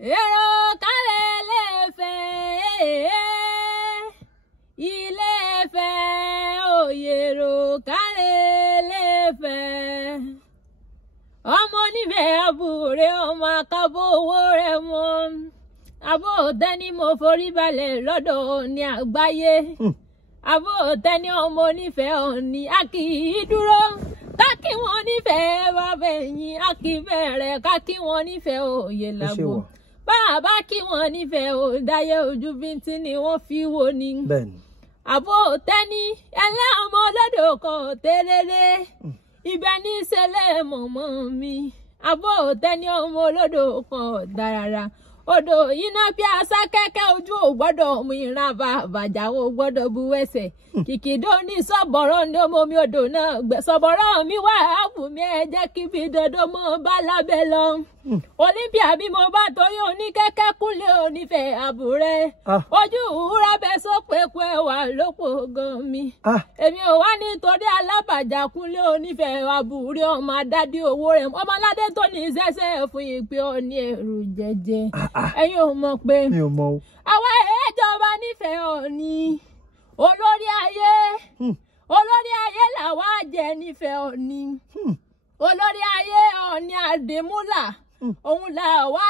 èrò kálẹ̀ Ilé-Ifẹ̀ Ilé-Ifẹ̀ òyèrò kálẹ̀ Ilé-Ifẹ̀ ọmọ onífẹ̀ àbúrẹ́ ọmọ akábọ̀ owó rẹ̀ mọ́ àbò tẹ́ni mo forí balẹ̀ lọ́dọ̀ ní àgbáyé àbò tẹ́ni ọmọ onífẹ̀ òní a kì í dúró ká kí wọn nífẹ̀ẹ́ bàbá ẹ̀yìn a kì í bẹ̀rẹ̀ ká kí wọn nífẹ̀ẹ́ òye làbò bàbá kí wọn nífẹ̀ẹ́ òdáyé ojú bíntín ni wọ́n fi wò ní. àbò tẹ́ni ẹlẹ́ ọmọ olódò kan tẹ́lẹ́lẹ́ ibẹ̀ ní ìṣẹ̀lẹ̀ mọ̀mọ́ mi àbò tẹ́ni ọmọ olódò kan dárara odò iná bí Ashake ojú ò gbọ́dọ̀ mú ìran bàbàjà ò gbọ́dọ̀ bu ẹsẹ̀ kìkìdó ní sọ̀bọ̀rọ̀ ní ọmọ mi odò náà gbẹ sọ̀bọ̀rọ̀ mi wà áàbù mi ẹ jẹ́ kí fi dandan mọ́ bá lábẹ́ lọ. Olympia bí mo bá torí oníkẹ́kẹ́ kúnlẹ̀ onífẹ̀ àbúrẹ́ ojú ìhúra bẹ sópèkú ẹwà lópò gan mi èmi ò wá nítorí alábàjá kúnlẹ̀ onífẹ̀ àbúrẹ́ ọmọ adádé owó rẹ̀ ọmọ aládé tó ní sẹ́sẹ́ fún ìpè ọ̀ní ẹ̀rù jẹjẹ ẹ̀yin ò mọ̀ pé àwa ìjọba nífẹ̀ẹ́ Ọọ̀ni olórí ayé làwa jẹ́ nífẹ̀ẹ́ Ọọ̀ni olórí ayé Ọọ̀ni àdìmúlà òun làwa.